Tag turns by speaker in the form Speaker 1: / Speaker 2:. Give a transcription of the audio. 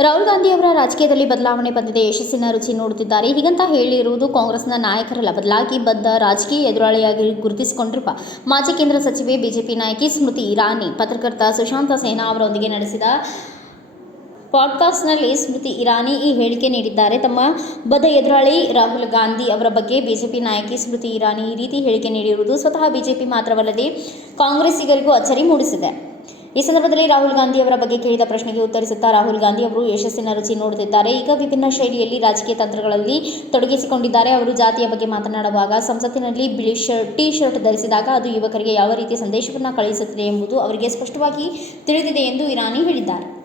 Speaker 1: ಗಾಂಧಿ ಅವರ ರಾಜಕೀಯದಲ್ಲಿ ಬದಲಾವಣೆ ಬಂದಿದೆ. ಯಶಸ್ಸಿನ ರುಚಿ ನೋಡುತ್ತಿದ್ದಾರೆ. ಹೀಗಂತ ಹೇಳಿರುವುದು ಕಾಂಗ್ರೆಸ್ನ ನಾಯಕರಲ್ಲ. ಬದಲಾಗಿ ಬದ್ಧ ರಾಜಕೀಯ ಎದುರಾಳಿಯಾಗಿ ಗುರುತಿಸಿಕೊಂಡಿರುವ ಮಾಜಿ ಕೇಂದ್ರ ಸಚಿವೆ, ಬಿಜೆಪಿ ನಾಯಕಿ ಸ್ಮೃತಿ ಇರಾನಿ, ಪತ್ರಕರ್ತ ಸುಶಾಂತ ಸೇನಾ ಅವರೊಂದಿಗೆ ನಡೆಸಿದ ಪಾಡ್ಕಾಸ್ಟ್ನಲ್ಲಿ ಸ್ಮೃತಿ ಇರಾನಿ ಈ ಹೇಳಿಕೆ ನೀಡಿದ್ದಾರೆ. ತಮ್ಮ ಬದ್ಧ ಎದುರಾಳಿ ರಾಹುಲ್ ಗಾಂಧಿ ಅವರ ಬಗ್ಗೆ ಬಿಜೆಪಿ ನಾಯಕಿ ಸ್ಮೃತಿ ಇರಾನಿ ಈ ರೀತಿ ಹೇಳಿಕೆ ನೀಡಿರುವುದು ಸ್ವತಃ ಬಿಜೆಪಿ ಮಾತ್ರವಲ್ಲದೆ ಕಾಂಗ್ರೆಸ್ಸಿಗರಿಗೂ ಅಚ್ಚರಿ ಮೂಡಿಸಿದೆ. ಈ ಸಂದರ್ಭದಲ್ಲಿ ರಾಹುಲ್ ಗಾಂಧಿ ಅವರ ಬಗ್ಗೆ ಕೇಳಿದ ಪ್ರಶ್ನೆಗೆ ಉತ್ತರಿಸುತ್ತಾ ರಾಹುಲ್ ಗಾಂಧಿ ಅವರು ಯಶಸ್ಸಿನ ರುಚಿ ನೋಡುತ್ತಿದ್ದಾರೆ. ಈಗ ವಿಭಿನ್ನ ಶೈಲಿಯಲ್ಲಿ ರಾಜಕೀಯ ತಂತ್ರಗಳಲ್ಲಿ ತೊಡಗಿಸಿಕೊಂಡಿದ್ದಾರೆ. ಅವರು ಜಾತಿಯ ಬಗ್ಗೆ ಮಾತನಾಡುವಾಗ ಸಂಸತ್ತಿನಲ್ಲಿ ಬಿಳಿ ಶರ್ಟ್ ಟಿ ಶರ್ಟ್ ಧರಿಸಿದಾಗ ಅದು ಯುವಕರಿಗೆ ಯಾವ ರೀತಿಯ ಸಂದೇಶವನ್ನು ಕಳುಹಿಸುತ್ತದೆ ಎಂಬುದು ಅವರಿಗೆ ಸ್ಪಷ್ಟವಾಗಿ ತಿಳಿದಿದೆ ಎಂದು ಇರಾನಿ ಹೇಳಿದ್ದಾರೆ.